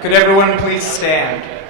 Could everyone please stand?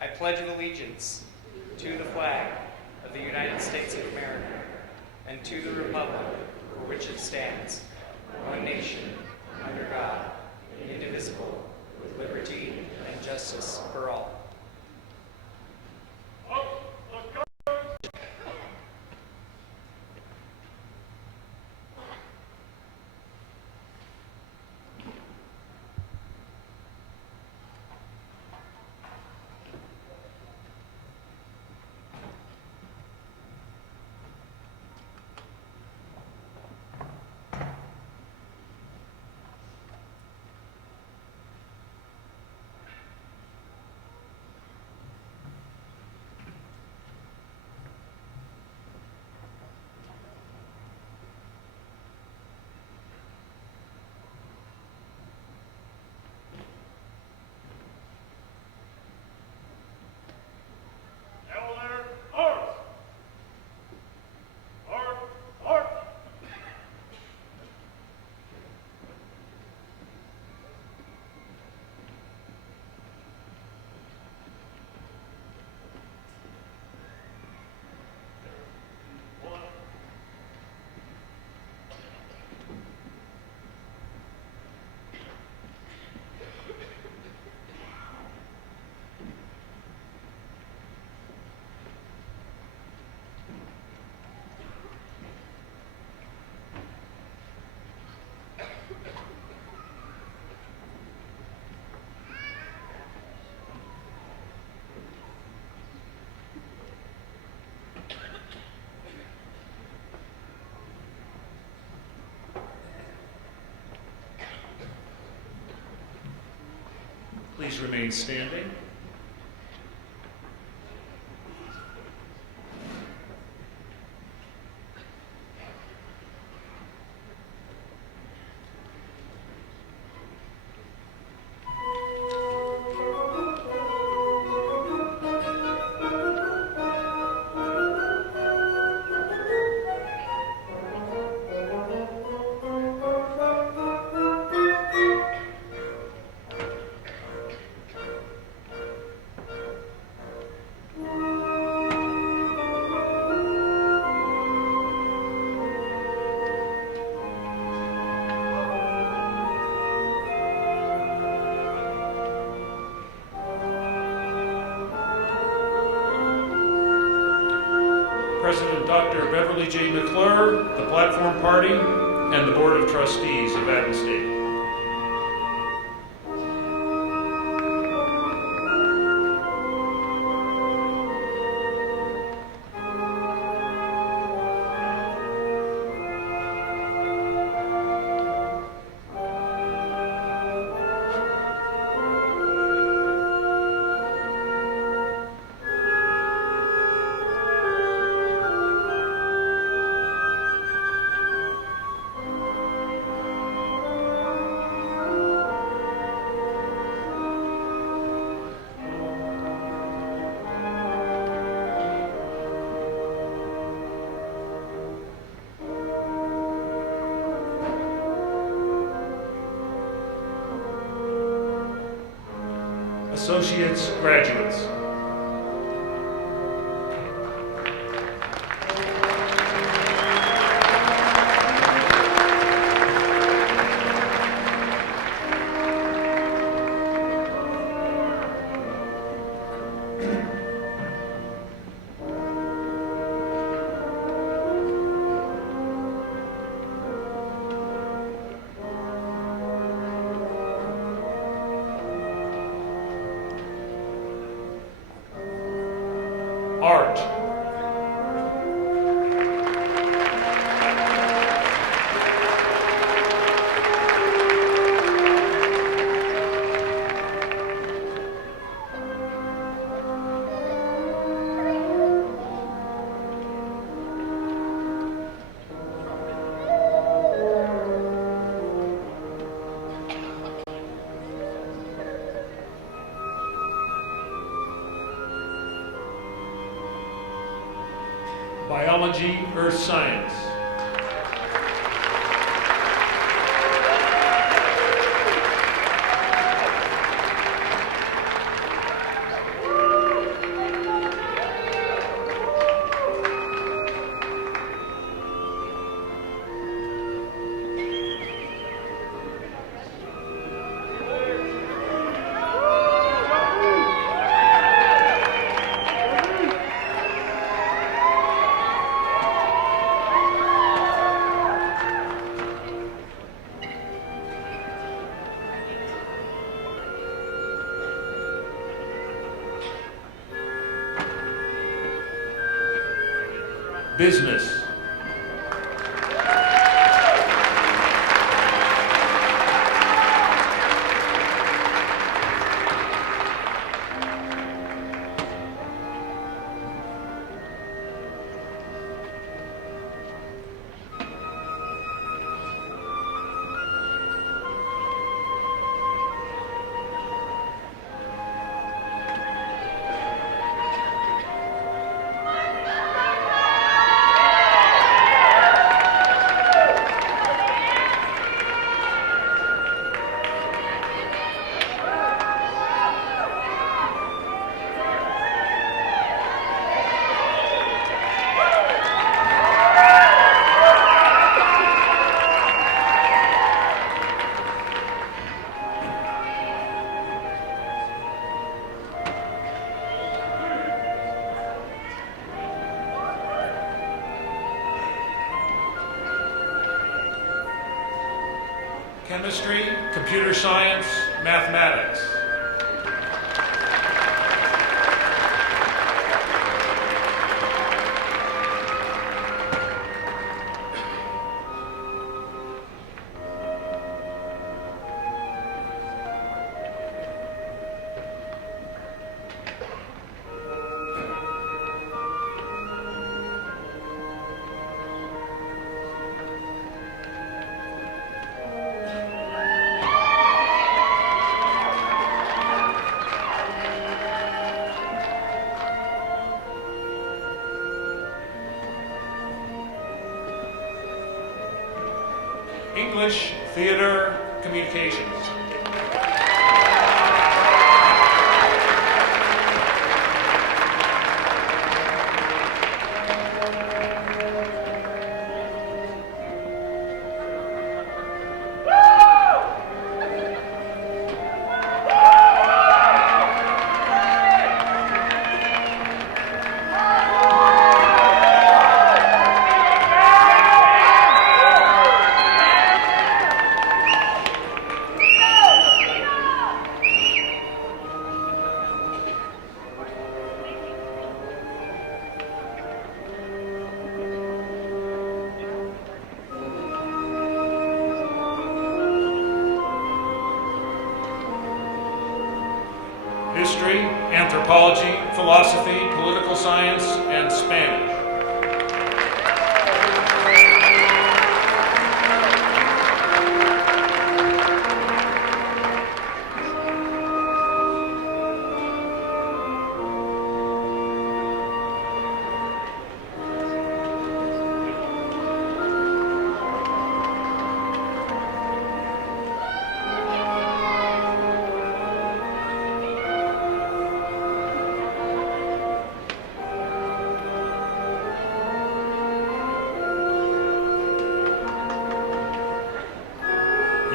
I pledge allegiance to the flag of the United States of America and to the republic for which it stands, one nation, under God, indivisible, with liberty and justice for all. Please remain standing. President Dr. Beverlee J. McClure, the Platform Party, and the Board of Trustees of Adams State. Associates, graduates. Art. Biology, Earth Science. Business. Chemistry, computer science, mathematics. English, theater, communications. History, anthropology, philosophy, political science, and Spanish.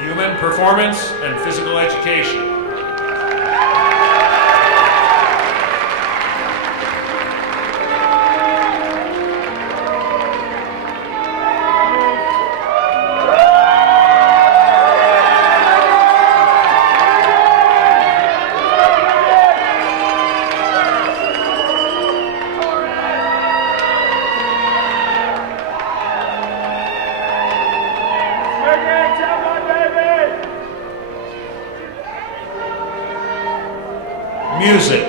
Human performance and physical education. Music.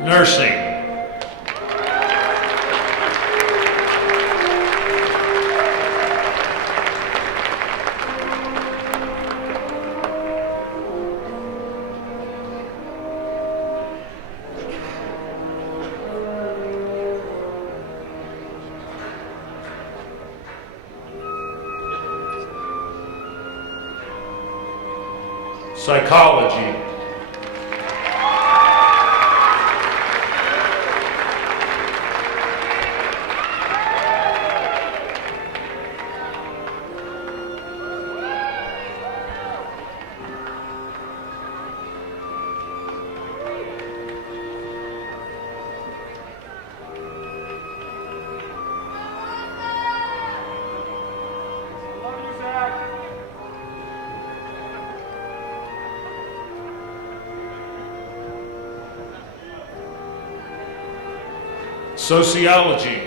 Nursing. Psychology. Sociology.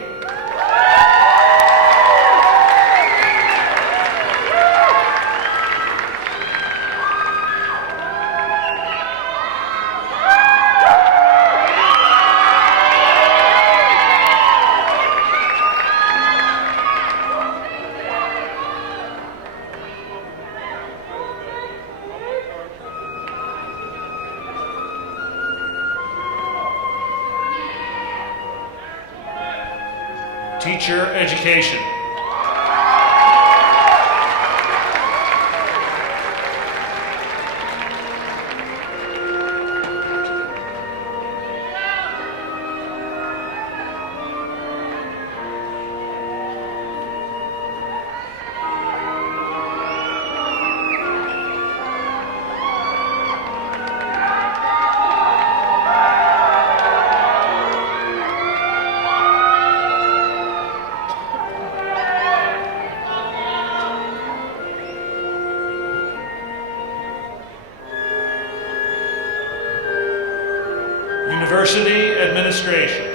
Teacher education. University administration.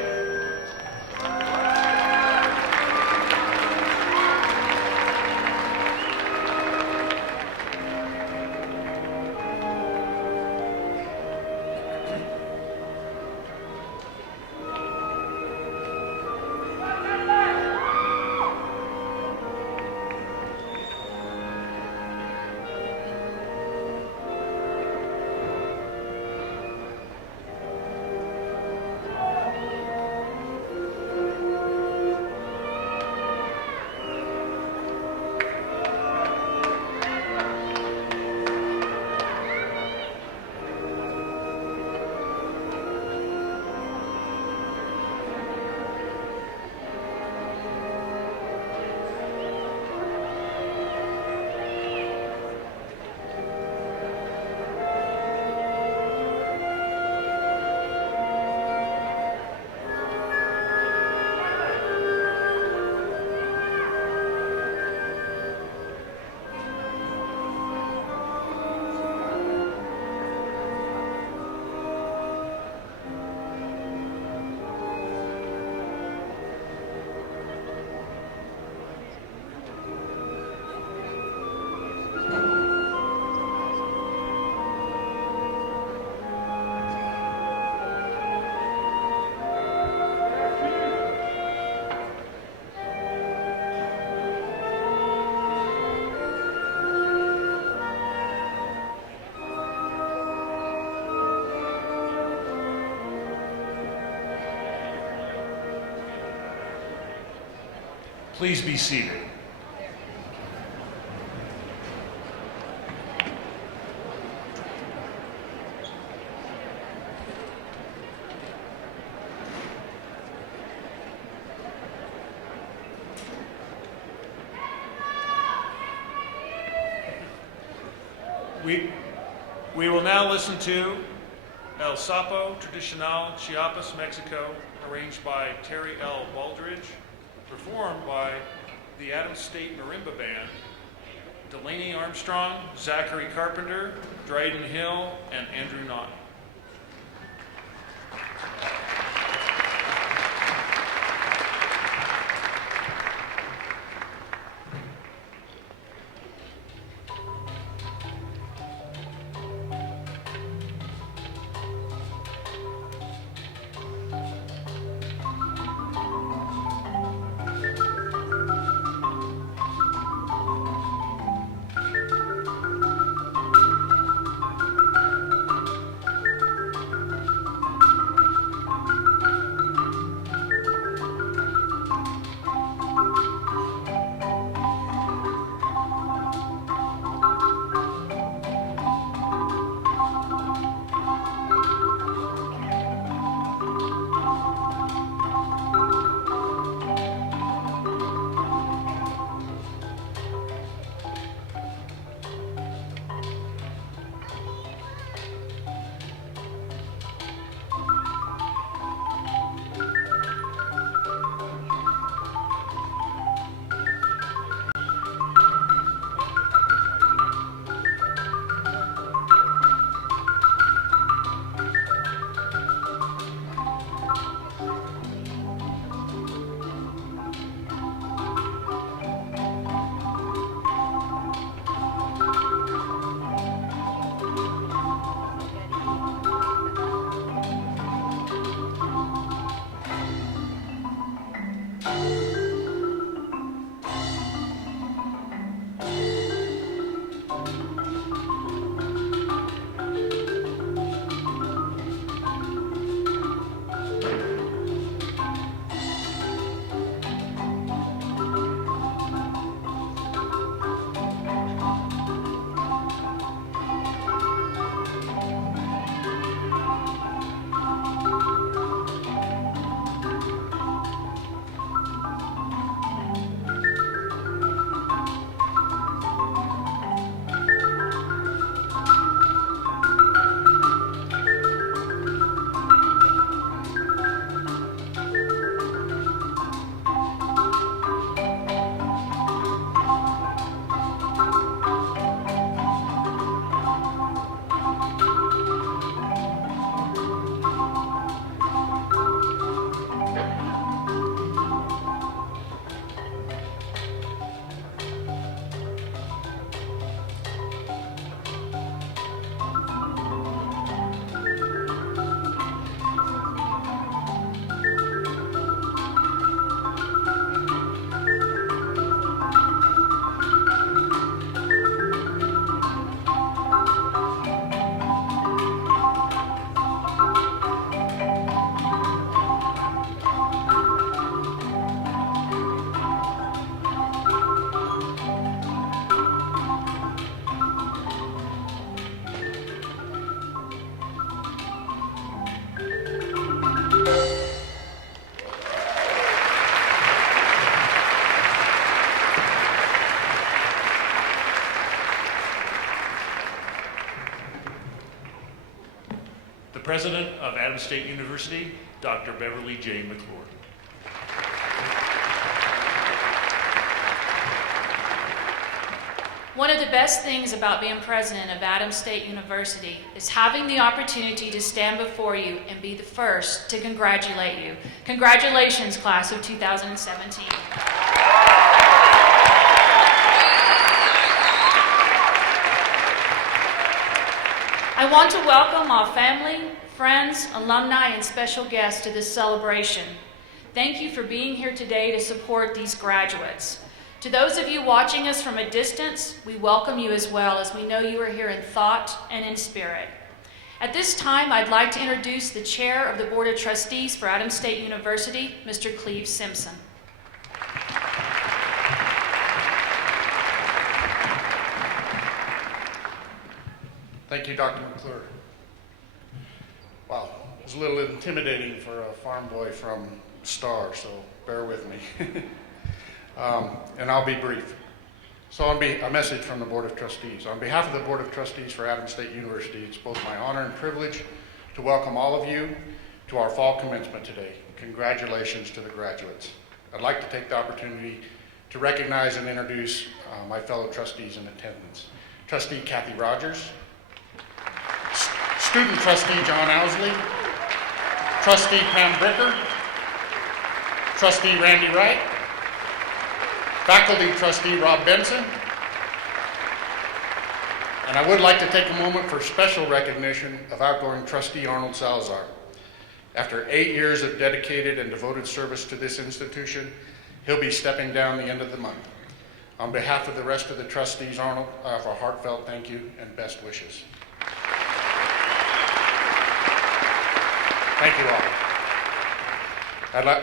Please be seated. We will now listen to El Sapo Tradicional Chiapas, Mexico, arranged by Terry L. Baldridge, performed by the Adams State Marimba Band, Delaney Armstrong, Zachary Carpenter, Dryden Hill, and Andrew Naughton. President of Adams State University, Dr. Beverlee J. McClure. One of the best things about being president of Adams State University is having the opportunity to stand before you and be the first to congratulate you. Congratulations, class of 2017. I want to welcome our family, friends, alumni, and special guests to this celebration. Thank you for being here today to support these graduates. To those of you watching us from a distance, we welcome you as well, as we know you are here in thought and in spirit. At this time, I'd like to introduce the Chair of the Board of Trustees for Adams State University, Mr. Cleave Simpson. Thank you, Dr. McClure. Wow, it was a little intimidating for a farm boy from Star, so bear with me. And I'll be brief. So a message from the Board of Trustees. On behalf of the Board of Trustees for Adams State University, it's both my honor and privilege to welcome all of you to our fall commencement today. Congratulations to the graduates. I'd like to take the opportunity to recognize and introduce my fellow trustees in attendance. Trustee Kathy Rogers, Student Trustee John Owsley, Trustee Pam Bricker, Trustee Randy Wright, Faculty Trustee Rob Benson, and I would like to take a moment for special recognition of outgoing Trustee Arnold Salazar. After 8 years of dedicated and devoted service to this institution, he'll be stepping down the end of the month. On behalf of the rest of the trustees, Arnold, I offer a heartfelt thank you and best wishes. Thank you all.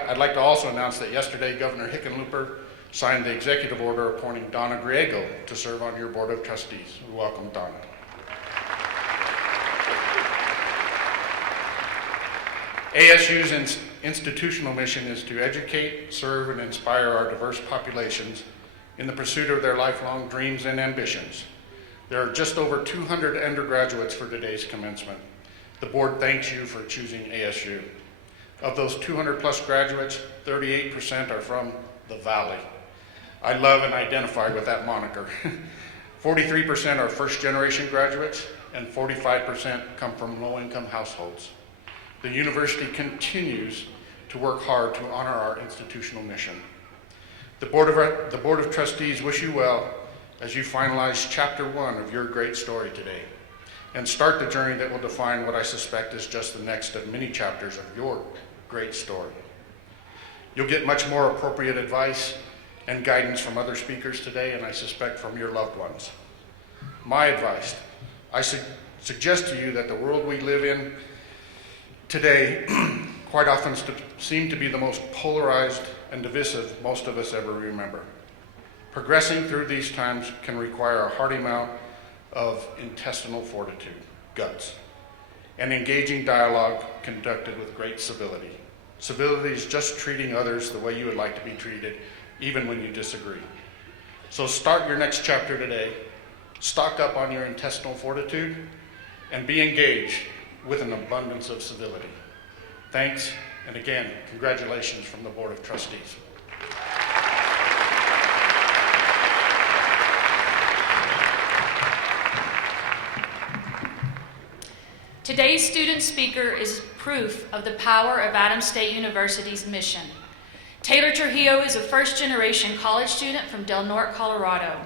I'd like to also announce that yesterday Governor Hickenlooper signed the executive order appointing Donna Griego to serve on your board of trustees. Welcome, Donna. ASU's institutional mission is to educate, serve, and inspire our diverse populations in the pursuit of their lifelong dreams and ambitions. There are just over 200 undergraduates for today's commencement. The board thanks you for choosing ASU. Of those 200 plus graduates, 38% are from the Valley. I love and identify with that moniker. 43% are first generation graduates and 45% come from low-income households. The university continues to work hard to honor our institutional mission. The Board of Trustees wish you well as you finalize Chapter 1 of your great story today and start the journey that will define what I suspect is just the next of many chapters of your great story. You'll get much more appropriate advice and guidance from other speakers today, and I suspect from your loved ones. My advice, I suggest to you that the world we live in today quite often seem to be the most polarized and divisive most of us ever remember. Progressing through these times can require a hearty amount of intestinal fortitude, guts, and engaging dialogue conducted with great civility. Civility is just treating others the way you would like to be treated, even when you disagree. So start your next chapter today, stock up on your intestinal fortitude, and be engaged with an abundance of civility. Thanks, and again, congratulations from the Board of Trustees. Today's student speaker is proof of the power of Adams State University's mission. Taylor Trujillo is a first-generation college student from Del Norte, Colorado.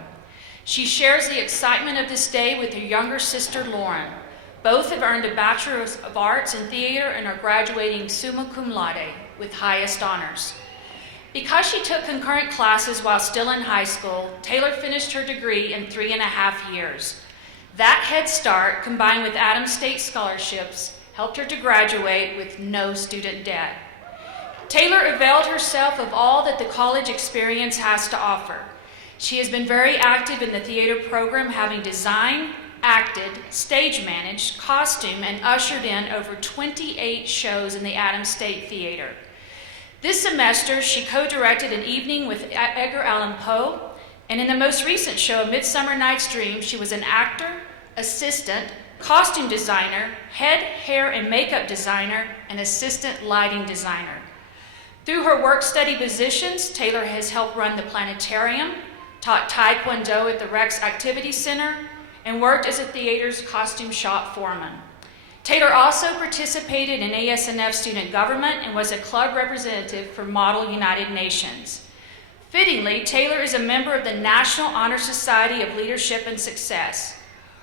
She shares the excitement of this day with her younger sister, Lauren. Both have earned a Bachelor of Arts in Theater and are graduating summa cum laude with highest honors. Because she took concurrent classes while still in high school, Taylor finished her degree in 3.5 years. That head start, combined with Adams State scholarships, helped her to graduate with no student debt. Taylor availed herself of all that the college experience has to offer. She has been very active in the theater program, having designed, acted, stage managed, costumed, and ushered in over 28 shows in the Adams State Theater. This semester, she co-directed An Evening with Edgar Allan Poe, and in the most recent show, A Midsummer Night's Dream, she was an actor, assistant, costume designer, head, hair, and makeup designer, and assistant lighting designer. Through her work-study positions, Taylor has helped run the planetarium, taught Taekwondo at the Rex Activity Center, and worked as a theater's costume shop foreman. Taylor also participated in ASNF student government and was a club representative for Model United Nations. Fittingly, Taylor is a member of the National Honor Society of Leadership and Success.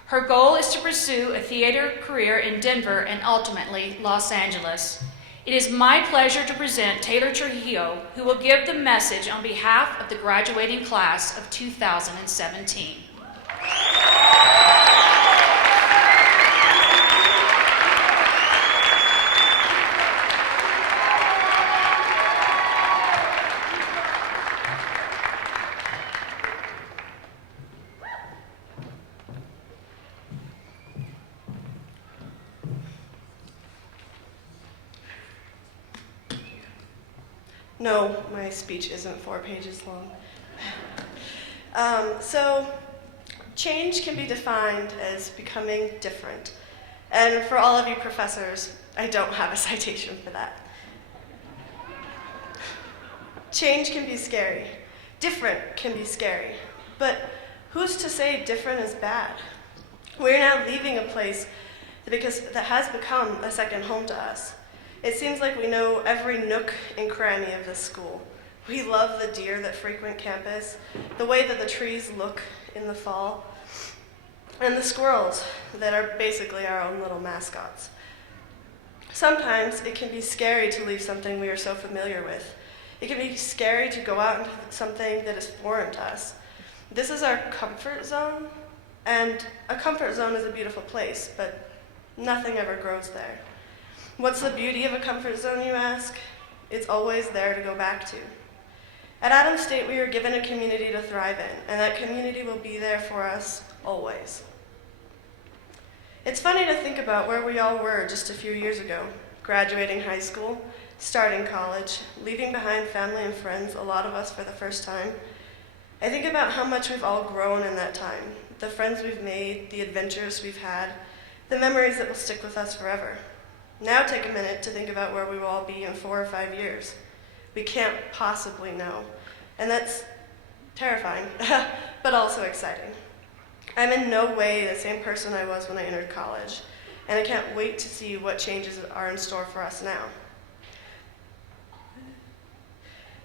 Her goal is to pursue a theater career in Denver and ultimately Los Angeles. It is my pleasure to present Taylor Trujillo, who will give the message on behalf of the graduating class of 2017. No, my speech isn't 4 pages long. So change can be defined as becoming different. And for all of you professors, I don't have a citation for that. Change can be scary. Different can be scary. But who's to say different is bad? We're now leaving a place that has become a second home to us. It seems like we know every nook and cranny of this school. We love the deer that frequent campus, the way that the trees look in the fall, and the squirrels that are basically our own little mascots. Sometimes it can be scary to leave something we are so familiar with. It can be scary to go out into something that is foreign to us. This is our comfort zone, and a comfort zone is a beautiful place, but nothing ever grows there. What's the beauty of a comfort zone, you ask? It's always there to go back to. At Adams State, we are given a community to thrive in, and that community will be there for us always. It's funny to think about where we all were just a few years ago, graduating high school, starting college, leaving behind family and friends, a lot of us for the first time. I think about how much we've all grown in that time, the friends we've made, the adventures we've had, the memories that will stick with us forever. Now take a minute to think about where we will all be in 4 or 5 years. We can't possibly know, and that's terrifying, but also exciting. I'm in no way the same person I was when I entered college, and I can't wait to see what changes are in store for us now.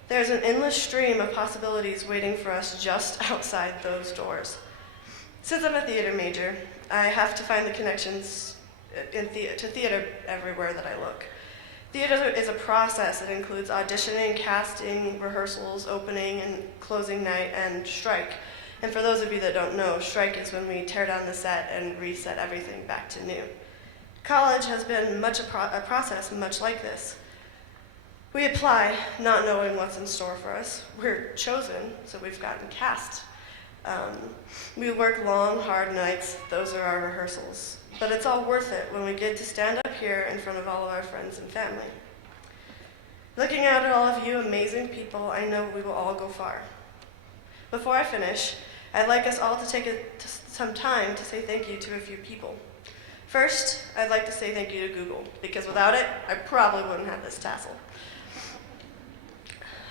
There's an endless stream of possibilities waiting for us just outside those doors. Since I'm a theater major, I have to find the connections to theater everywhere that I look. Theater is a process that includes auditioning, casting, rehearsals, opening and closing night, and strike. And for those of you that don't know, strike is when we tear down the set and reset everything back to new. College has been much a process much like this. We apply not knowing what's in store for us. We're chosen, so we've gotten cast. We work long, hard nights. Those are our rehearsals. But it's all worth it when we get to stand up here in front of all of our friends and family. Looking out at all of you amazing people, I know we will all go far. Before I finish, I'd like us all to take some time to say thank you to a few people. First, I'd like to say thank you to Google, because without it, I probably wouldn't have this tassel.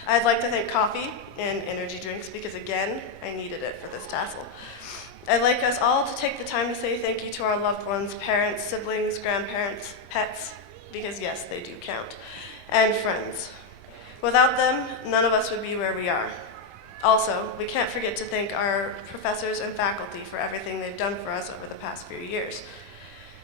I'd like to thank coffee and energy drinks, because again, I needed it for this tassel. I'd like us all to take the time to say thank you to our loved ones, parents, siblings, grandparents, pets, because yes, they do count, and friends. Without them, none of us would be where we are. Also, we can't forget to thank our professors and faculty for everything they've done for us over the past few years.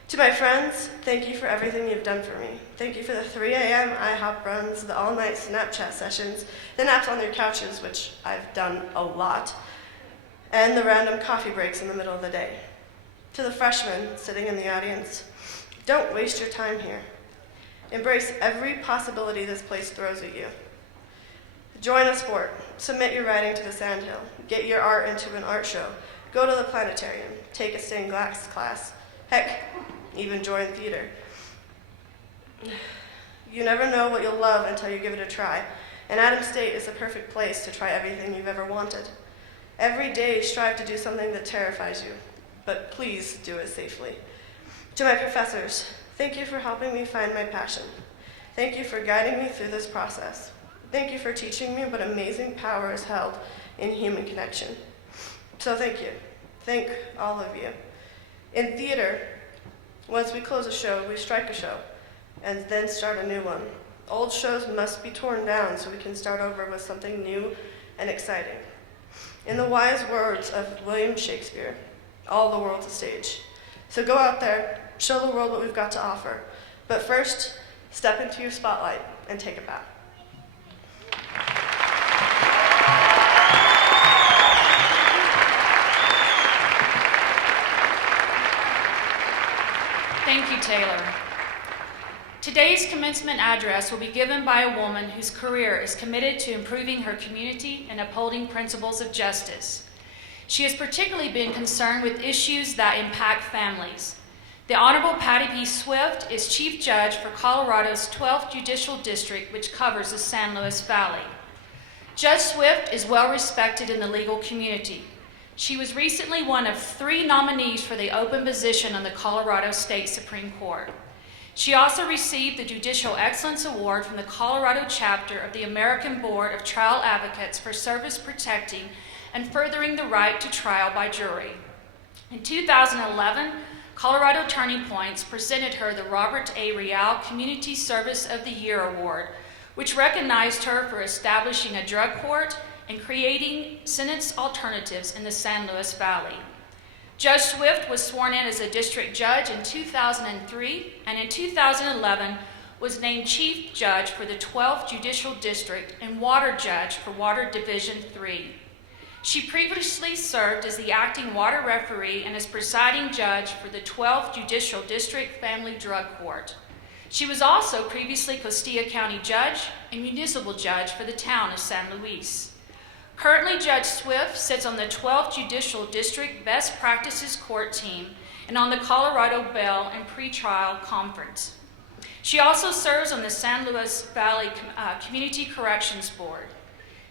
To my friends, thank you for everything you've done for me. Thank you for the 3 a.m. IHOP runs, the all-night Snapchat sessions, the naps on their couches, which I've done a lot, and the random coffee breaks in the middle of the day. To the freshmen sitting in the audience, don't waste your time here. Embrace every possibility this place throws at you. Join a sport, submit your writing to the Sandhill, get your art into an art show, go to the planetarium, take a stained glass class, heck, even join theater. You never know what you'll love until you give it a try, and Adams State is the perfect place to try everything you've ever wanted. Every day, strive to do something that terrifies you, but please do it safely. To my professors, thank you for helping me find my passion. Thank you for guiding me through this process. Thank you for teaching me what amazing power is held in human connection. So thank you. Thank all of you. In theater, once we close a show, we strike a show, and then start a new one. Old shows must be torn down so we can start over with something new and exciting. In the wise words of William Shakespeare, all the world's a stage. So go out there, show the world what we've got to offer. But first, step into your spotlight and take a bow. Thank you, Taylor. Today's commencement address will be given by a woman whose career is committed to improving her community and upholding principles of justice. She has particularly been concerned with issues that impact families. The Honorable Pattie P. Swift is Chief Judge for Colorado's 12th Judicial District, which covers the San Luis Valley. Judge Swift is well respected in the legal community. She was recently one of 3 nominees for the open position on the Colorado State Supreme Court. She also received the Judicial Excellence Award from the Colorado chapter of the American Board of Trial Advocates for service protecting and furthering the right to trial by jury. In 2011, Colorado Turning Points presented her the Robert A. Real Community Service of the Year Award, which recognized her for establishing a drug court and creating sentence alternatives in the San Luis Valley. Judge Swift was sworn in as a district judge in 2003, and in 2011 was named chief judge for the 12th Judicial District and water judge for Water Division 3. She previously served as the acting water referee and as presiding judge for the 12th Judicial District Family Drug Court. She was also previously Costilla County judge and municipal judge for the town of San Luis. Currently, Judge Swift sits on the 12th Judicial District Best Practices Court team and on the Colorado Bail and Pretrial Conference. She also serves on the San Luis Valley Community Corrections Board.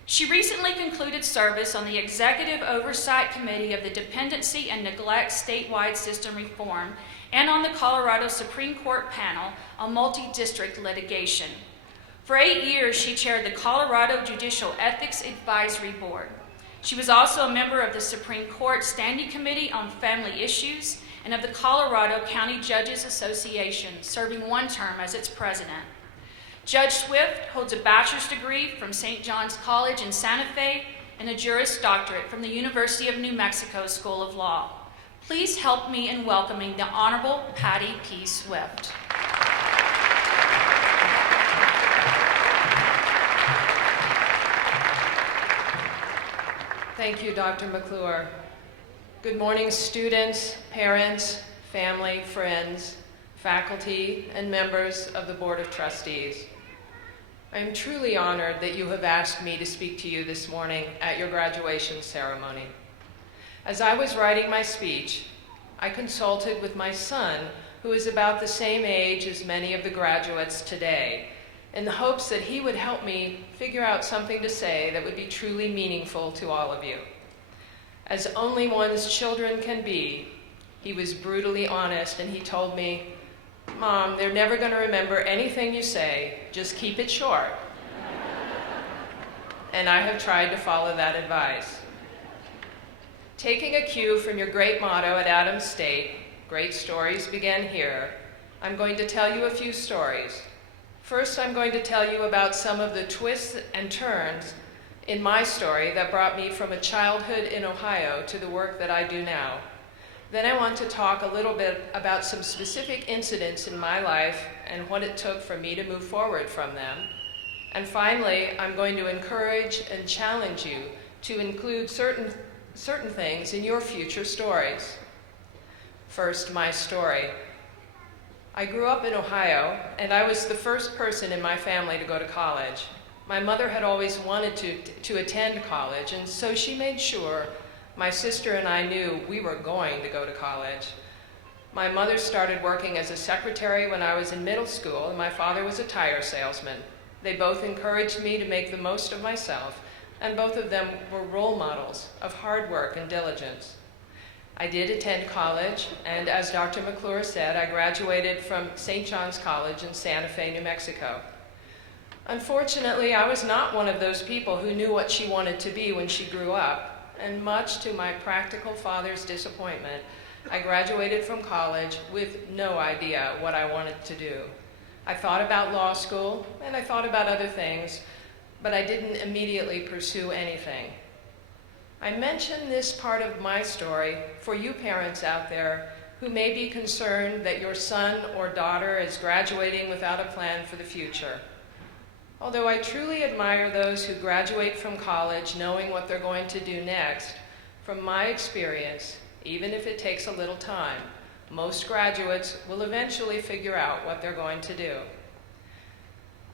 She recently concluded service on the Executive Oversight Committee of the Dependency and Neglect Statewide System Reform and on the Colorado Supreme Court panel on multi-district litigation. For 8 years, she chaired the Colorado Judicial Ethics Advisory Board. She was also a member of the Supreme Court Standing Committee on Family Issues and of the Colorado County Judges Association, serving 1 term as its president. Judge Swift holds a bachelor's degree from St. John's College in Santa Fe and a Juris Doctorate from the University of New Mexico School of Law. Please help me in welcoming the Honorable Pattie P. Swift. Thank you, Dr. McClure. Good morning, students, parents, family, friends, faculty, and members of the Board of Trustees. I am truly honored that you have asked me to speak to you this morning at your graduation ceremony. As I was writing my speech, I consulted with my son, who is about the same age as many of the graduates today, in the hopes that he would help me figure out something to say that would be truly meaningful to all of you. As only one's children can be, he was brutally honest, and he told me, "Mom, they're never going to remember anything you say, just keep it short." And I have tried to follow that advice. Taking a cue from your great motto at Adams State, "Great stories begin here," I'm going to tell you a few stories. First, I'm going to tell you about some of the twists and turns in my story that brought me from a childhood in Ohio to the work that I do now. Then I want to talk a little bit about some specific incidents in my life and what it took for me to move forward from them. And finally, I'm going to encourage and challenge you to include certain things in your future stories. First, my story. I grew up in Ohio, and I was the first person in my family to go to college. My mother had always wanted to attend college, and so she made sure my sister and I knew we were going to go to college. My mother started working as a secretary when I was in middle school, and my father was a tire salesman. They both encouraged me to make the most of myself, and both of them were role models of hard work and diligence. I did attend college, and as Dr. McClure said, I graduated from St. John's College in Santa Fe, New Mexico. Unfortunately, I was not one of those people who knew what she wanted to be when she grew up, and much to my practical father's disappointment, I graduated from college with no idea what I wanted to do. I thought about law school, and I thought about other things, but I didn't immediately pursue anything. I mention this part of my story for you parents out there who may be concerned that your son or daughter is graduating without a plan for the future. Although I truly admire those who graduate from college knowing what they're going to do next, from my experience, even if it takes a little time, most graduates will eventually figure out what they're going to do.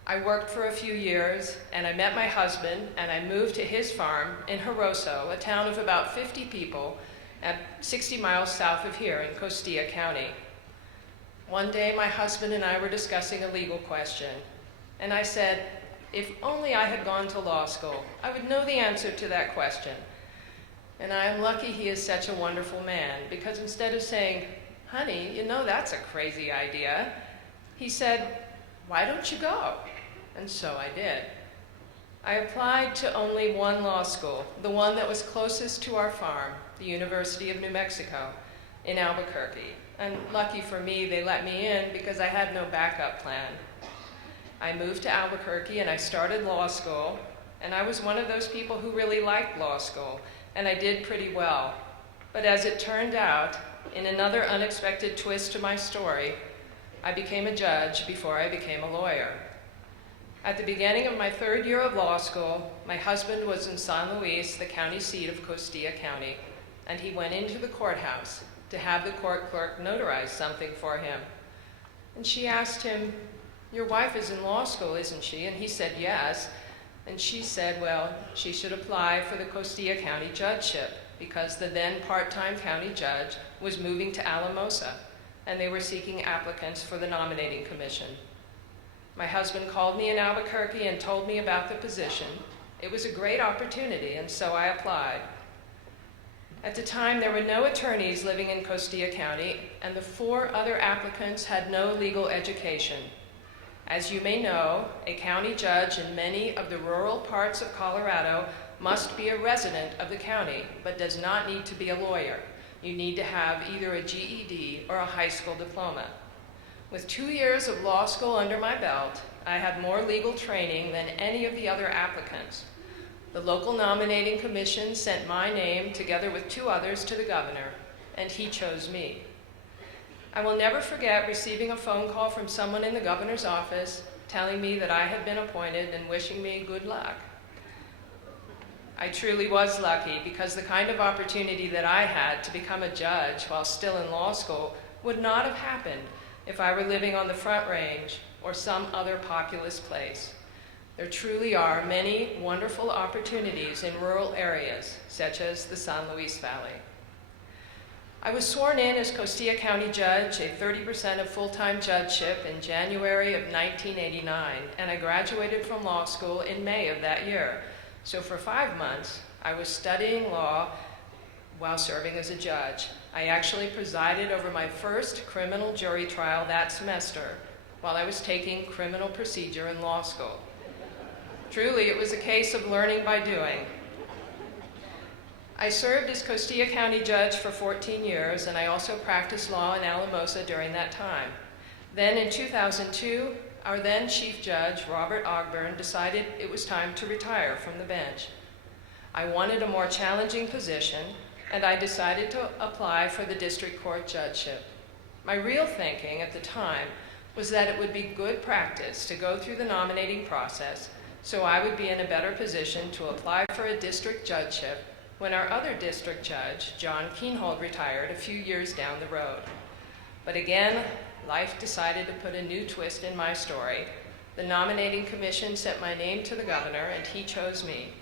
I worked for a few years, and I met my husband, and I moved to his farm in Jaroso, a town of about 50 people, at 60 miles south of here in Costilla County. One day, my husband and I were discussing a legal question, and I said, if only I had gone to law school, I would know the answer to that question. And I am lucky he is such a wonderful man, because instead of saying, "Honey, you know that's a crazy idea," he said, "Why don't you go?" And so I did. I applied to only one law school, the one that was closest to our farm, the University of New Mexico in Albuquerque. And lucky for me, they let me in because I had no backup plan. I moved to Albuquerque and I started law school, and I was one of those people who really liked law school, and I did pretty well. But as it turned out, in another unexpected twist to my story, I became a judge before I became a lawyer. At the beginning of my third year of law school, my husband was in San Luis, the county seat of Costilla County, and he went into the courthouse to have the court clerk notarize something for him. And she asked him, "Your wife is in law school, isn't she?" And he said, "Yes." And she said, well, she should apply for the Costilla County judgeship because the then part-time county judge was moving to Alamosa, and they were seeking applicants for the nominating commission. My husband called me in Albuquerque and told me about the position. It was a great opportunity, and so I applied. At the time, there were no attorneys living in Costilla County, and the 4 other applicants had no legal education. As you may know, a county judge in many of the rural parts of Colorado must be a resident of the county, but does not need to be a lawyer. You need to have either a GED or a high school diploma. With 2 years of law school under my belt, I had more legal training than any of the other applicants. The local nominating commission sent my name together with 2 others to the governor, and he chose me. I will never forget receiving a phone call from someone in the governor's office telling me that I had been appointed and wishing me good luck. I truly was lucky because the kind of opportunity that I had to become a judge while still in law school would not have happened if I were living on the Front Range or some other populous place. There truly are many wonderful opportunities in rural areas, such as the San Luis Valley. I was sworn in as Costilla County Judge, a 30% of full-time judgeship, in January of 1989, and I graduated from law school in May of that year. So for 5 months, I was studying law while serving as a judge. I actually presided over my first criminal jury trial that semester while I was taking criminal procedure in law school. Truly, it was a case of learning by doing. I served as Costilla County Judge for 14 years, and I also practiced law in Alamosa during that time. Then in 2002, our then Chief Judge, Robert Ogburn, decided it was time to retire from the bench. I wanted a more challenging position, and I decided to apply for the district court judgeship. My real thinking at the time was that it would be good practice to go through the nominating process so I would be in a better position to apply for a district judgeship when our other district judge, John Keenhold, retired a few years down the road. But again, life decided to put a new twist in my story. The nominating commission sent my name to the governor, and he chose me.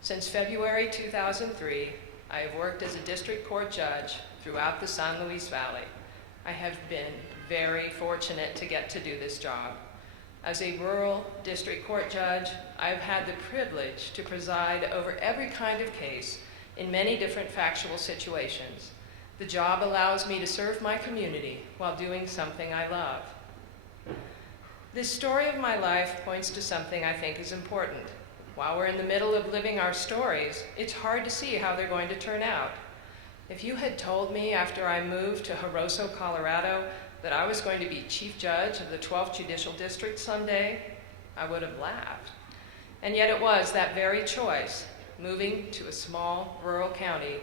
Since February 2003, I have worked as a district court judge throughout the San Luis Valley. I have been very fortunate to get to do this job. As a rural district court judge, I've had the privilege to preside over every kind of case in many different factual situations. The job allows me to serve my community while doing something I love. This story of my life points to something I think is important. While we're in the middle of living our stories, it's hard to see how they're going to turn out. If you had told me after I moved to Jaroso, Colorado, that I was going to be Chief Judge of the 12th Judicial District someday, I would have laughed. And yet it was that very choice, moving to a small rural county,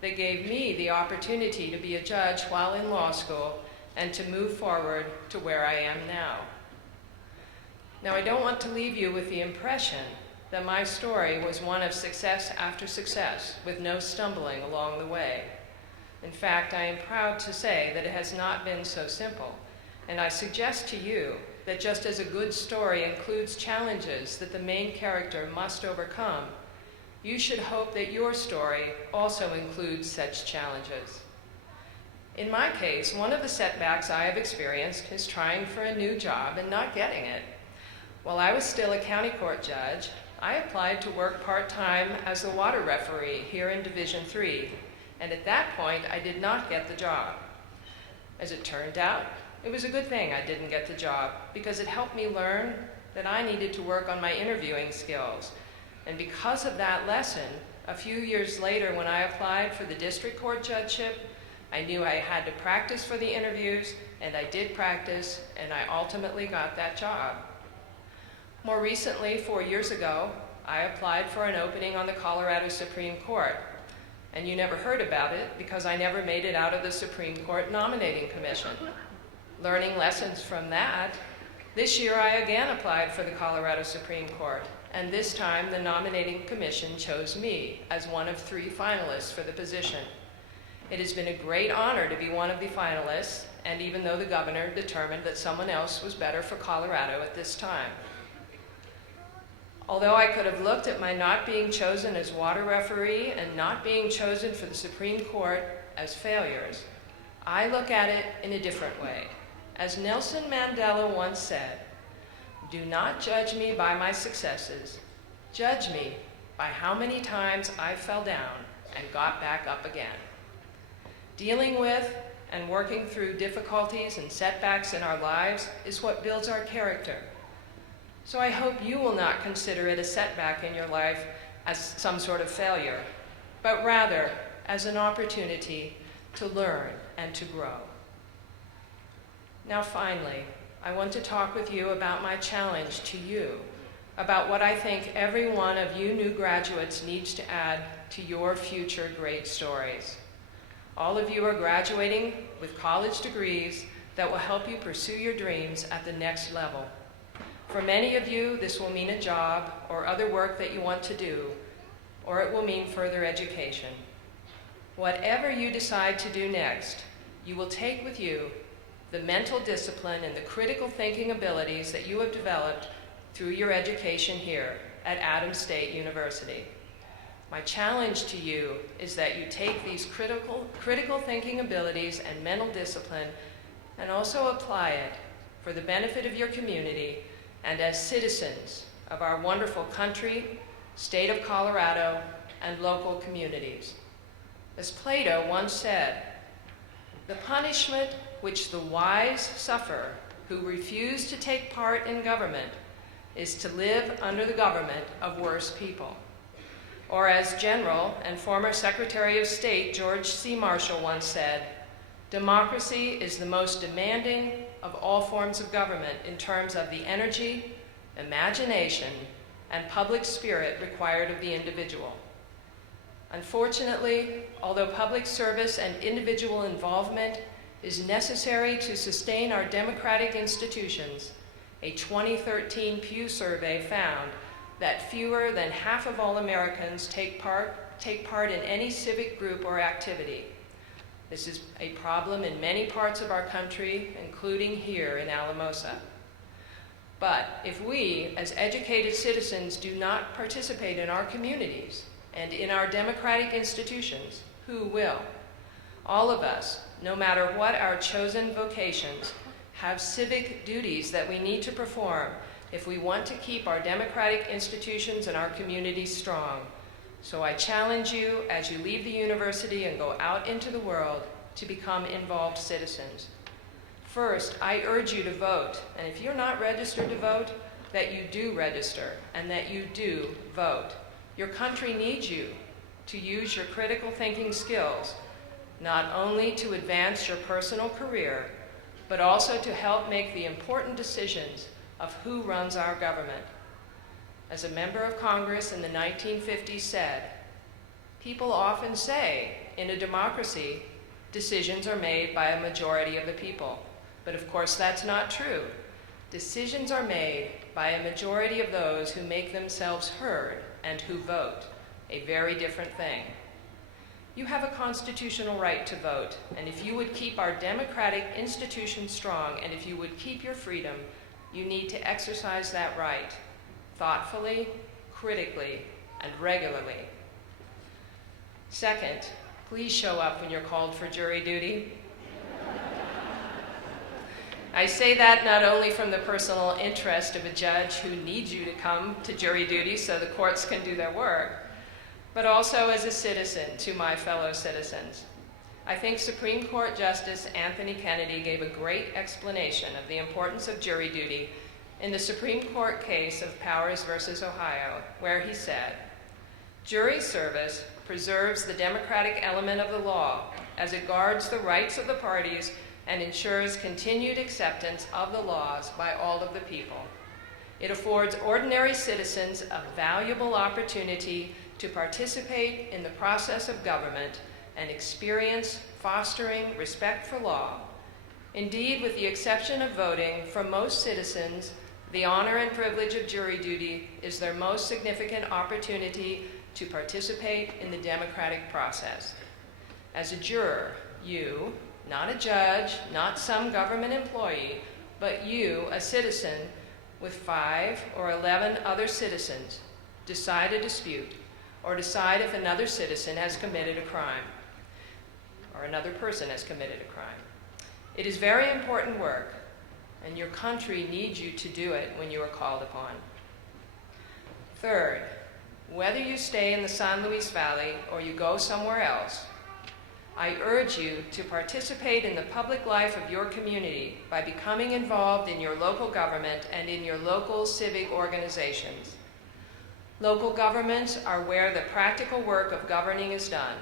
that gave me the opportunity to be a judge while in law school and to move forward to where I am now. Now, I don't want to leave you with the impression that my story was one of success after success, with no stumbling along the way. In fact, I am proud to say that it has not been so simple, and I suggest to you that just as a good story includes challenges that the main character must overcome, you should hope that your story also includes such challenges. In my case, one of the setbacks I have experienced is trying for a new job and not getting it. While I was still a county court judge, I applied to work part-time as the water referee here in Division III, and at that point, I did not get the job. As it turned out, it was a good thing I didn't get the job because it helped me learn that I needed to work on my interviewing skills. And because of that lesson, a few years later when I applied for the district court judgeship, I knew I had to practice for the interviews, and I did practice, and I ultimately got that job. More recently, 4 years ago, I applied for an opening on the Colorado Supreme Court. And you never heard about it because I never made it out of the Supreme Court nominating commission. Learning lessons from that, this year I again applied for the Colorado Supreme Court, and this time the nominating commission chose me as one of 3 finalists for the position. It has been a great honor to be one of the finalists, and even though the governor determined that someone else was better for Colorado at this time. Although I could have looked at my not being chosen as water referee and not being chosen for the Supreme Court as failures, I look at it in a different way. As Nelson Mandela once said, "Do not judge me by my successes. Judge me by how many times I fell down and got back up again." Dealing with and working through difficulties and setbacks in our lives is what builds our character. So I hope you will not consider it a setback in your life as some sort of failure, but rather as an opportunity to learn and to grow. Now finally, I want to talk with you about my challenge to you, about what I think every one of you new graduates needs to add to your future great stories. All of you are graduating with college degrees that will help you pursue your dreams at the next level. For many of you, this will mean a job or other work that you want to do, or it will mean further education. Whatever you decide to do next, you will take with you the mental discipline and the critical thinking abilities that you have developed through your education here at Adams State University. My challenge to you is that you take these critical thinking abilities and mental discipline and also apply it for the benefit of your community and as citizens of our wonderful country, state of Colorado, and local communities. As Plato once said, "The punishment which the wise suffer who refuse to take part in government is to live under the government of worse people." Or as General and former Secretary of State George C. Marshall once said, "Democracy is the most demanding of all forms of government in terms of the energy, imagination, and public spirit required of the individual." Unfortunately, although public service and individual involvement is necessary to sustain our democratic institutions, a 2013 Pew survey found that fewer than half of all Americans take part in any civic group or activity. This is a problem in many parts of our country, including here in Alamosa. But if we, as educated citizens, do not participate in our communities and in our democratic institutions, who will? All of us, no matter what our chosen vocations, have civic duties that we need to perform if we want to keep our democratic institutions and our communities strong. So I challenge you as you leave the university and go out into the world to become involved citizens. First, I urge you to vote, and if you're not registered to vote, that you do register and that you do vote. Your country needs you to use your critical thinking skills, not only to advance your personal career, but also to help make the important decisions of who runs our government. As a member of Congress in the 1950s said, "People often say, in a democracy, decisions are made by a majority of the people." But of course, that's not true. Decisions are made by a majority of those who make themselves heard and who vote, a very different thing. You have a constitutional right to vote, and if you would keep our democratic institutions strong, and if you would keep your freedom, you need to exercise that right thoughtfully, critically, and regularly. Second, please show up when you're called for jury duty. I say that not only from the personal interest of a judge who needs you to come to jury duty so the courts can do their work, but also as a citizen to my fellow citizens. I think Supreme Court Justice Anthony Kennedy gave a great explanation of the importance of jury duty in the Supreme Court case of Powers versus Ohio, where he said, "Jury service preserves the democratic element of the law as it guards the rights of the parties and ensures continued acceptance of the laws by all of the people. It affords ordinary citizens a valuable opportunity to participate in the process of government and experience fostering respect for law. Indeed, with the exception of voting, for most citizens, the honor and privilege of jury duty is their most significant opportunity to participate in the democratic process. As a juror, you, not a judge, not some government employee, but you, a citizen, with 5 or 11 other citizens, decide a dispute or decide if another citizen has committed a crime or another person has committed a crime. It is very important work, and your country needs you to do it when you are called upon. Third, whether you stay in the San Luis Valley or you go somewhere else, I urge you to participate in the public life of your community by becoming involved in your local government and in your local civic organizations. Local governments are where the practical work of governing is done,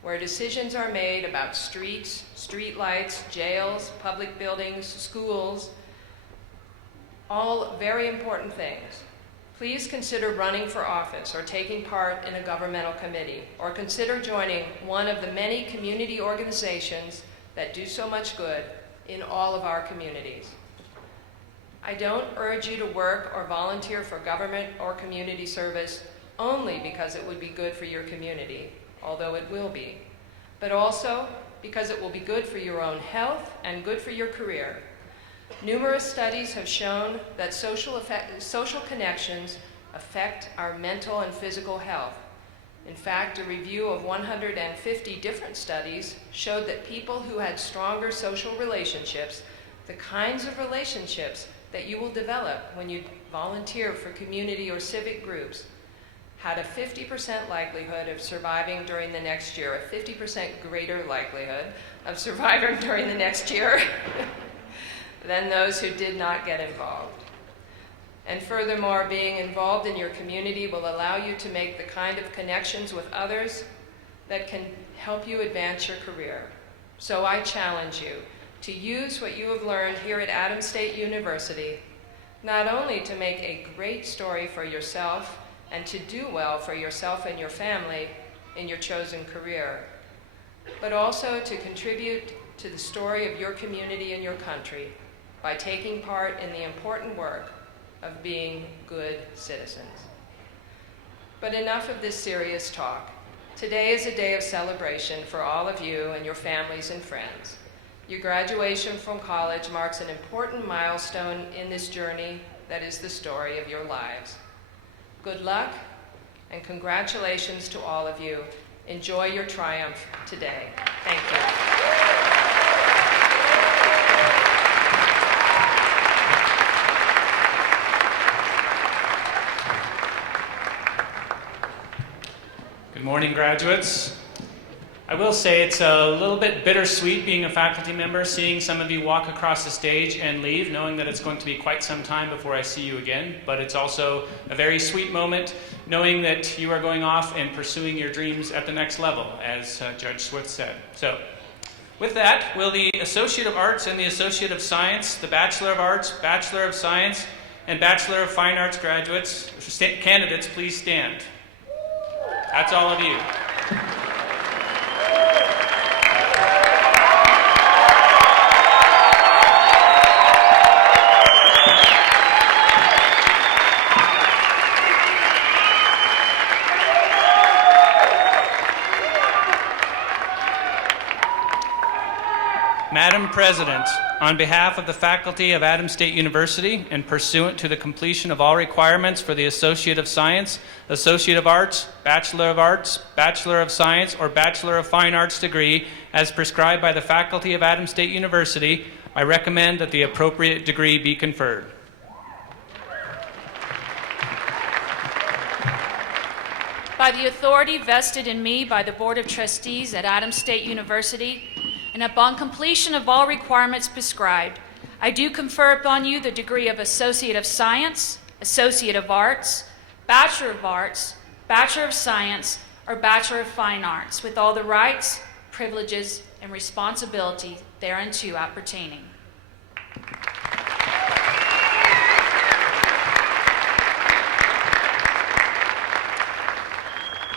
where decisions are made about streets, streetlights, jails, public buildings, schools, all very important things. Please consider running for office or taking part in a governmental committee, or consider joining one of the many community organizations that do so much good in all of our communities. I don't urge you to work or volunteer for government or community service only because it would be good for your community, although it will be, but also because it will be good for your own health and good for your career. Numerous studies have shown that social connections affect our mental and physical health. In fact, a review of 150 different studies showed that people who had stronger social relationships, the kinds of relationships that you will develop when you volunteer for community or civic groups, had a 50% likelihood of surviving during the next year, a 50% greater likelihood of surviving during the next year than those who did not get involved. And furthermore, being involved in your community will allow you to make the kind of connections with others that can help you advance your career. So I challenge you to use what you have learned here at Adams State University, not only to make a great story for yourself and to do well for yourself and your family in your chosen career, but also to contribute to the story of your community and your country by taking part in the important work of being good citizens. But enough of this serious talk. Today is a day of celebration for all of you and your families and friends. Your graduation from college marks an important milestone in this journey that is the story of your lives. Good luck and congratulations to all of you. Enjoy your triumph today. Thank you. Good morning, graduates. I will say it's a little bit bittersweet being a faculty member, seeing some of you walk across the stage and leave, knowing that it's going to be quite some time before I see you again. But it's also a very sweet moment, knowing that you are going off and pursuing your dreams at the next level, as Judge Swift said. So, with that, will the Associate of Arts and the Associate of Science, the Bachelor of Arts, Bachelor of Science, and Bachelor of Fine Arts graduates, candidates, please stand. That's all of you. Madam President, on behalf of the faculty of Adams State University and pursuant to the completion of all requirements for the Associate of Science, Associate of Arts, Bachelor of Science, or Bachelor of Fine Arts degree as prescribed by the faculty of Adams State University, I recommend that the appropriate degree be conferred. By the authority vested in me by the Board of Trustees at Adams State University, and upon completion of all requirements prescribed, I do confer upon you the degree of Associate of Science, Associate of Arts, Bachelor of Arts, Bachelor of Science, or Bachelor of Fine Arts, with all the rights, privileges, and responsibility thereunto appertaining.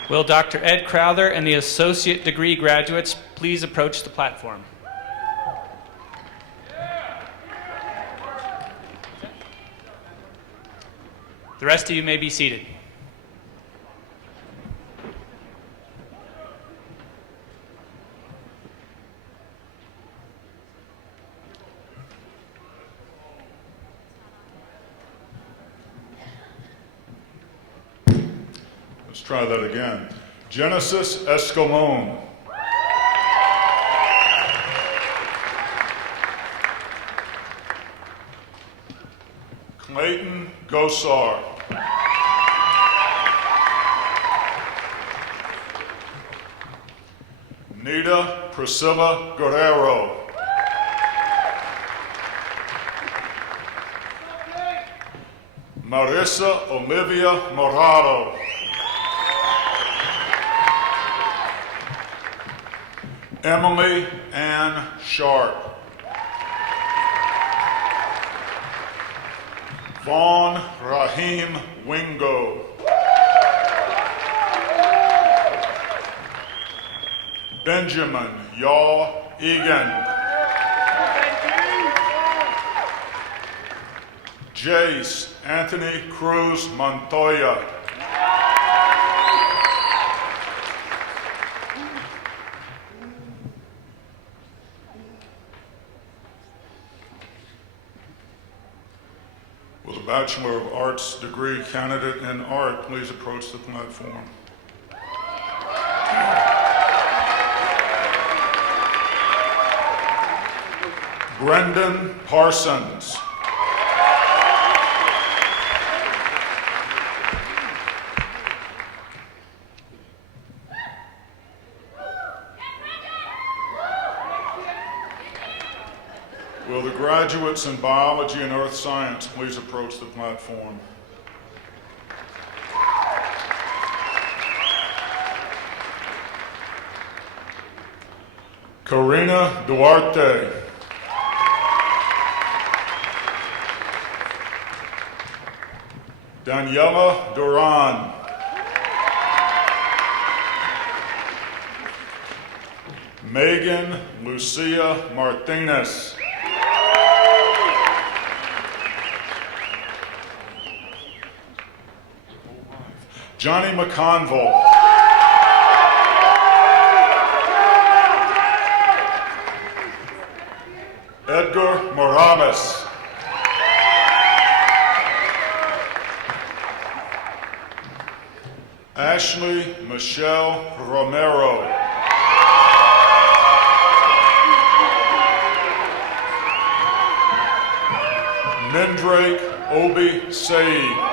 Will Dr. Ed Crowther and the associate degree graduates please approach the platform? The rest of you may be seated. Let's try that again. Genesis Escalone. Clayton Gosar. Nita Priscilla Guerrero. Marissa Olivia Morado. Emily Ann Sharp. Vaughn Rahim Wingo. Benjamin Yaw Egan. Jace Anthony Cruz Montoya. Will the Bachelor of Arts degree candidate in art please approach the platform? Brendan Parsons. Will the graduates in biology and earth science please approach the platform? Karina Duarte. Daniela Duran. Megan Lucia Martinez. Johnny McConville. Edgar Morales. Ashley Michelle Romero. Mindrake Obi Saeed.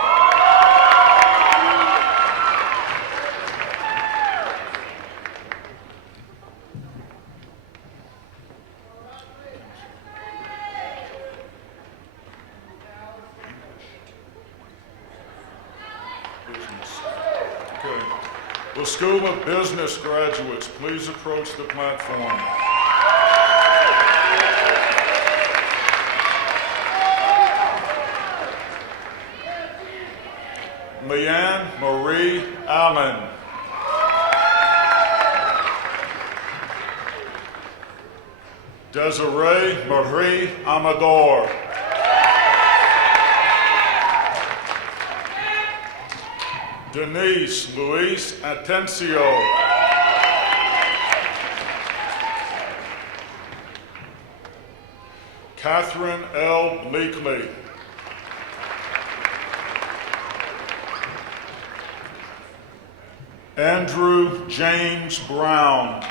Will School of Business graduates please approach the platform? Leanne Marie Allen. Desiree Marie Amador. Denise Luis Atencio. Catherine L. Bleakley. Andrew James Brown.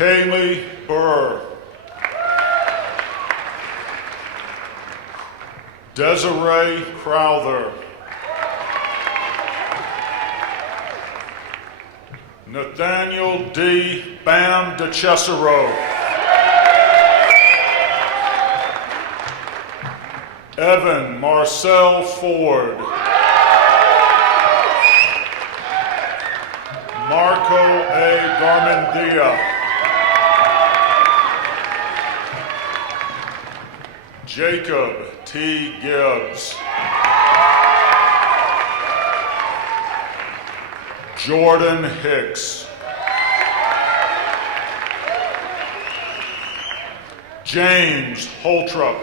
Kaylee Burr. Desiree Crowther. Nathaniel D. Bam DeCesaro. Evan Marcel Ford. Marco A. Garmendia. Jacob T. Gibbs. Jordan Hicks. James Holtrup.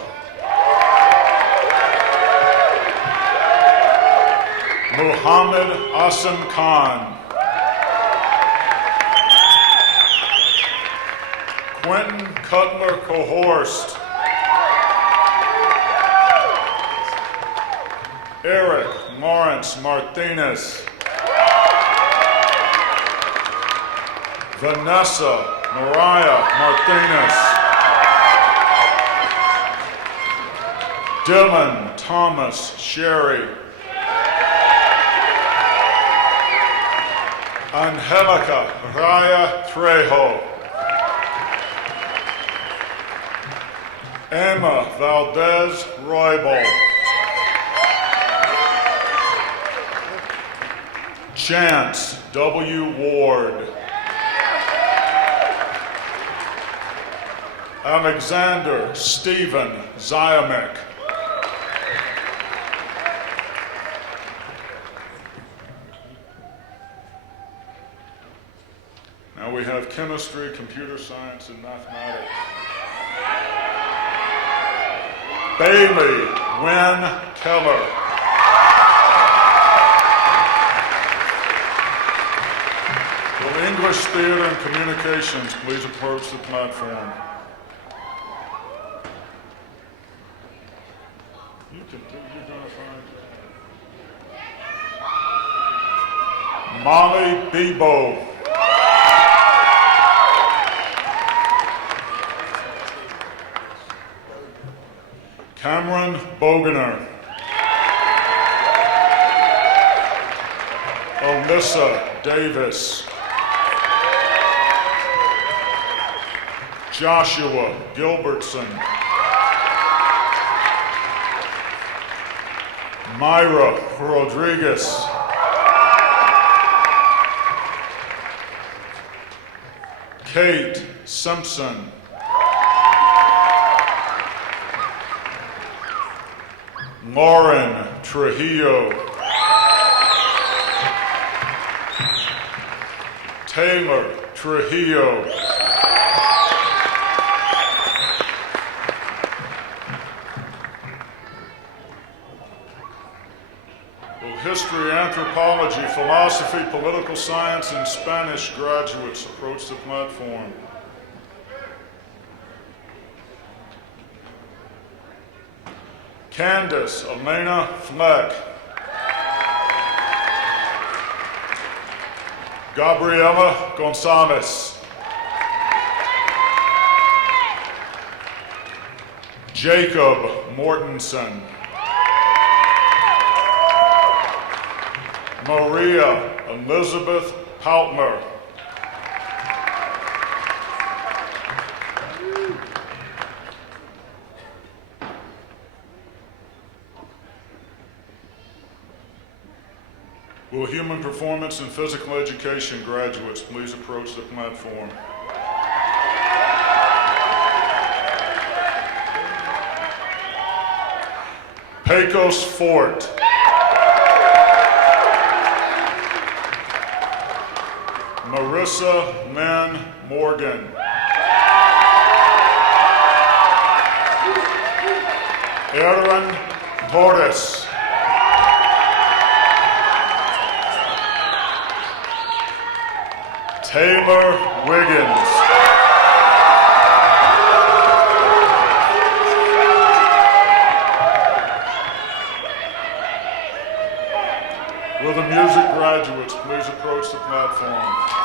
Muhammad Asim Khan. Quentin Cutler Cohorst. Eric Lawrence Martinez. Vanessa Mariah Martinez. Dylan Thomas Sherry. Angelica Raya Trejo. Emma Valdez Roybal. Chance W. Ward. Alexander Stephen Ziamek. Now we have chemistry, computer science, and mathematics. Bailey Wynn Keller. Will English Theater and Communications please approach the platform? You can do, you're gonna find Molly Bebo. Cameron Bogener. Alyssa Davis. Joshua Gilbertson. Myra Rodriguez. Kate Simpson. Lauren Trujillo. Taylor Trujillo. Will history, anthropology, philosophy, political science, and Spanish graduates approach the platform? Candace Elena Fleck. Gabriela Gonzalez. Jacob Mortensen. Maria Elizabeth Pautmer. Will human performance and physical education graduates please approach the platform? Pecos Fort. Marissa Lynn Morgan. Aaron Torres. Taylor Wiggins. Will the music graduates please approach the platform?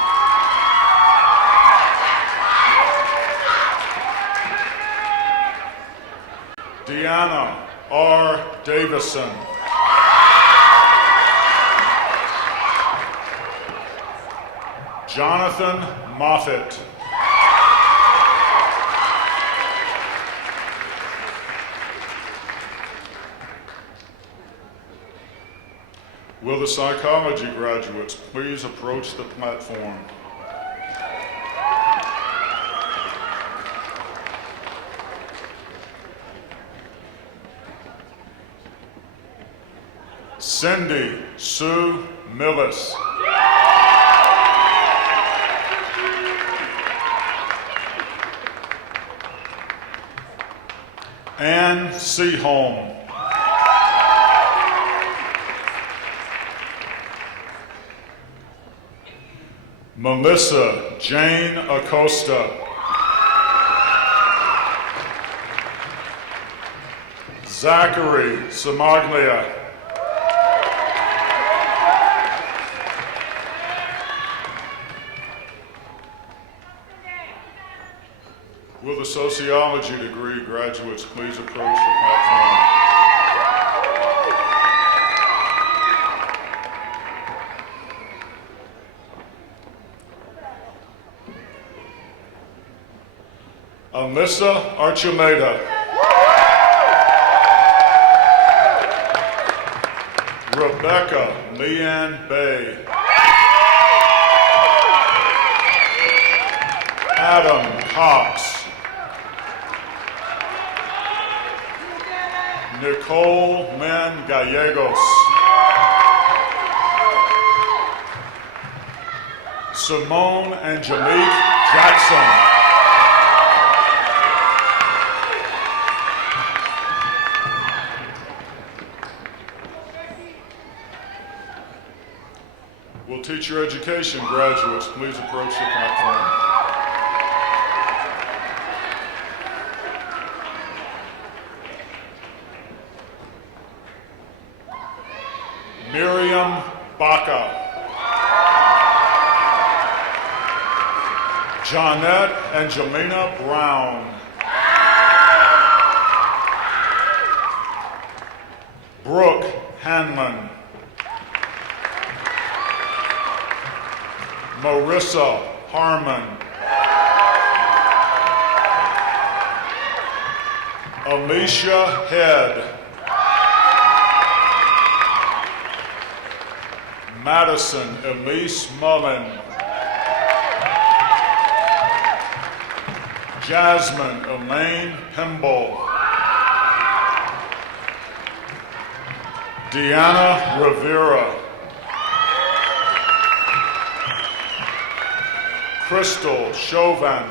Deanna R. Davison. Jonathan Moffitt. Will the psychology graduates please approach the platform? Cindy Sue Millis. Ann Seaholm. Melissa Jane Acosta. Zachary Samaglia. Will the sociology degree graduates please approach the platform? Alyssa Archuleta. Rebecca Leanne Bay. Adam Cox. Nicole Men Gallegos. Simone Angelique Jackson. Will teacher education graduates please approach the platform? Miriam Baca. Jonette Angelina Brown. Brooke Hanlon. Marissa Harmon. Alicia Head. Madison Elise Mullen. Jasmine Elaine Pimble. Deanna Rivera. Crystal Chauvin.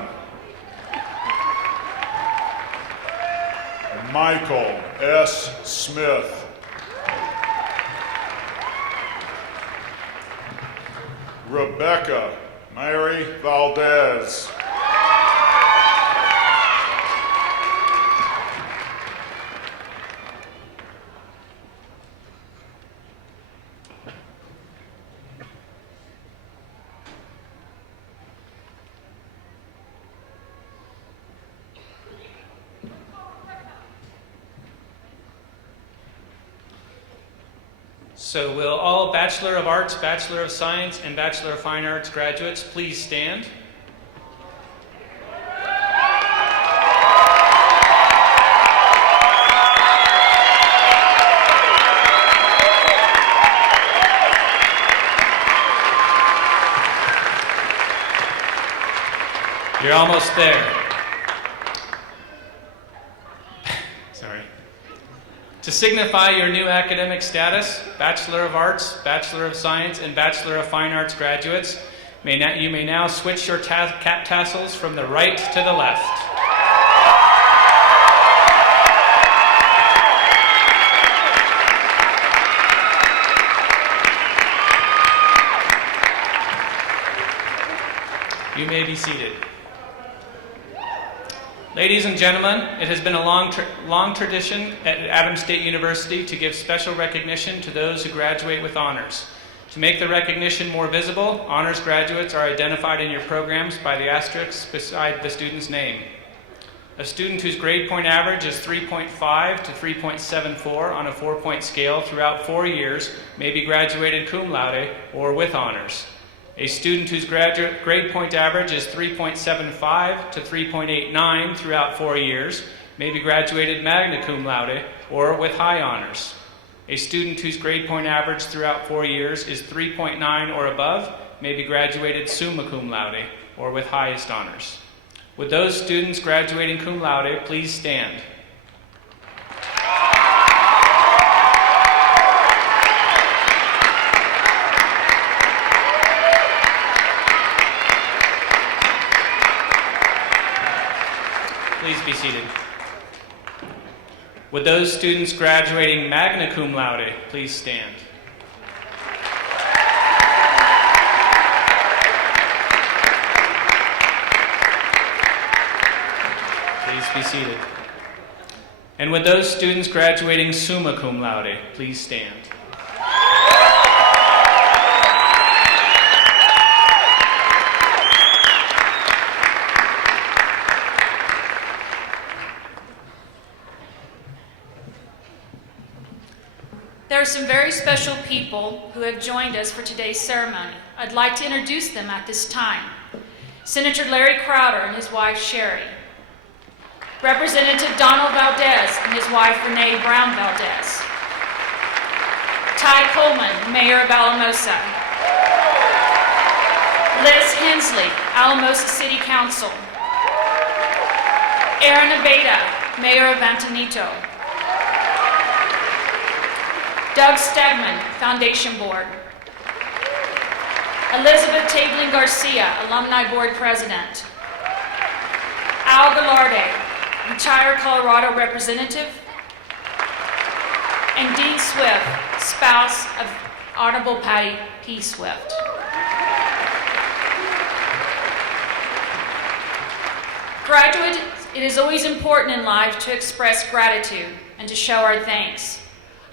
Michael S. Smith. Rebecca Mary Valdez. So will all Bachelor of Arts, Bachelor of Science, and Bachelor of Fine Arts graduates please stand? You're almost there. Sorry. To signify your new academic status, Bachelor of Arts, Bachelor of Science, and Bachelor of Fine Arts graduates, you may now switch your cap tassels from the right to the left. You may be seated. Ladies and gentlemen, it has been a long tradition at Adams State University to give special recognition to those who graduate with honors. To make the recognition more visible, honors graduates are identified in your programs by the asterisks beside the student's name. A student whose grade point average is 3.5 to 3.74 on a 4-point scale throughout 4 years may be graduated cum laude or with honors. A student whose grade point average is 3.75 to 3.89 throughout 4 years may be graduated magna cum laude or with high honors. A student whose grade point average throughout 4 years is 3.9 or above may be graduated summa cum laude or with highest honors. Would those students graduating cum laude please stand? Please be seated. Would those students graduating magna cum laude please stand? Please be seated. And would those students graduating summa cum laude please stand? There are some very special people who have joined us for today's ceremony. I'd like to introduce them at this time. Senator Larry Crowder and his wife Sherry. Representative Donald Valdez and his wife Renee Brown Valdez. Ty Coleman, Mayor of Alamosa. Liz Hensley, Alamosa City Council. Aaron Abeda, Mayor of Antonito. Doug Stegman, Foundation Board. Elizabeth Tabling Garcia, Alumni Board President. Al Gallarde, retired Colorado Representative. And Dean Swift, spouse of Honorable Pattie P. Swift. Graduates, it is always important in life to express gratitude and to show our thanks.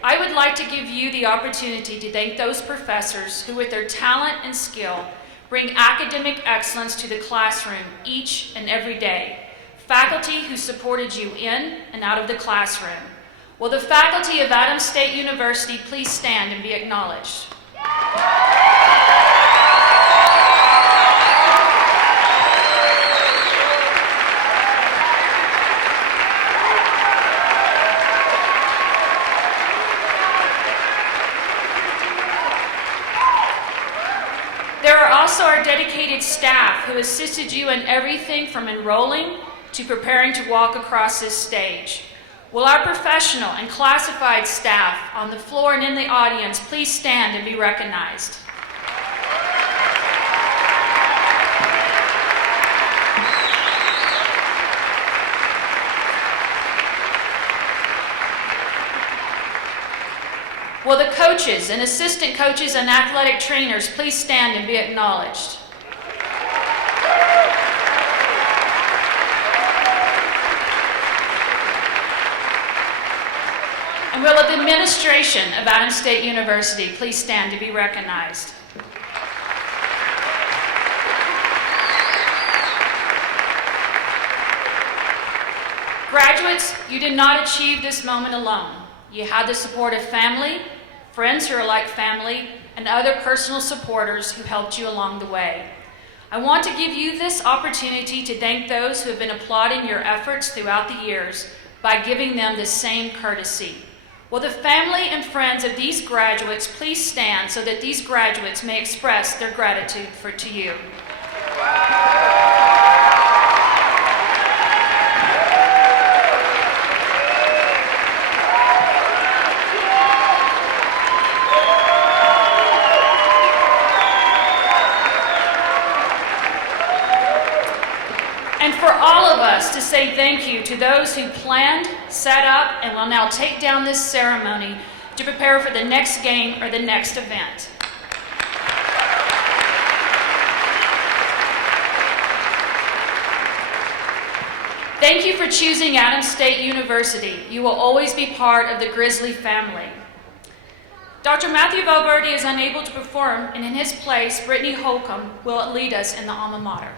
I would like to give you the opportunity to thank those professors who, with their talent and skill, bring academic excellence to the classroom each and every day. Faculty who supported you in and out of the classroom. Will the faculty of Adams State University please stand and be acknowledged? There are also our dedicated staff who assisted you in everything from enrolling to preparing to walk across this stage. Will our professional and classified staff on the floor and in the audience please stand and be recognized? Will the coaches and assistant coaches and athletic trainers please stand and be acknowledged? And will the administration of Adams State University please stand to be recognized? Graduates, you did not achieve this moment alone. You had the support of family, friends who are like family, and other personal supporters who helped you along the way. I want to give you this opportunity to thank those who have been applauding your efforts throughout the years by giving them the same courtesy. Will the family and friends of these graduates please stand so that these graduates may express their gratitude to you. And for all of us to say thank you to those who planned, set up, and will now take down this ceremony to prepare for the next game or the next event. Thank you for choosing Adams State University. You will always be part of the Grizzly family. Dr. Matthew Valverde is unable to perform, and in his place, Brittany Holcomb will lead us in the alma mater.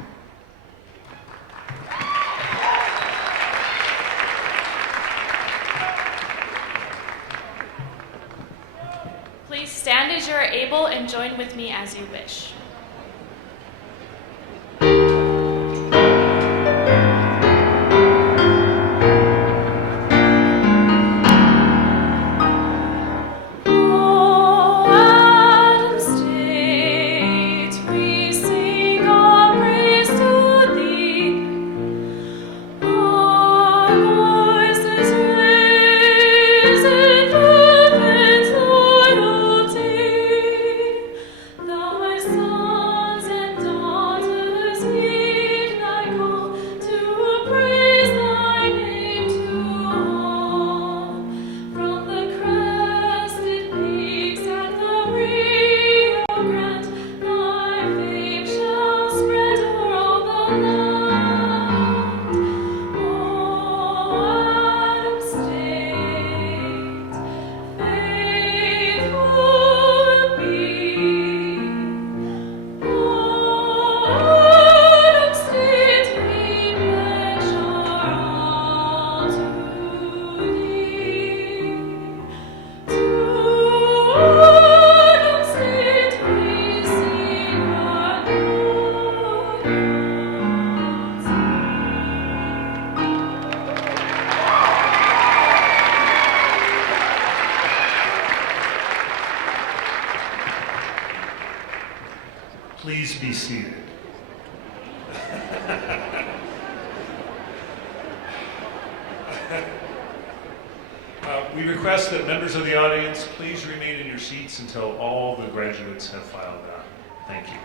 stand as you are able and join with me as you wish. Please be seated. We request that members of the audience please remain in your seats until all the graduates have filed out. Thank you.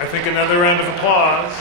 I think another round of applause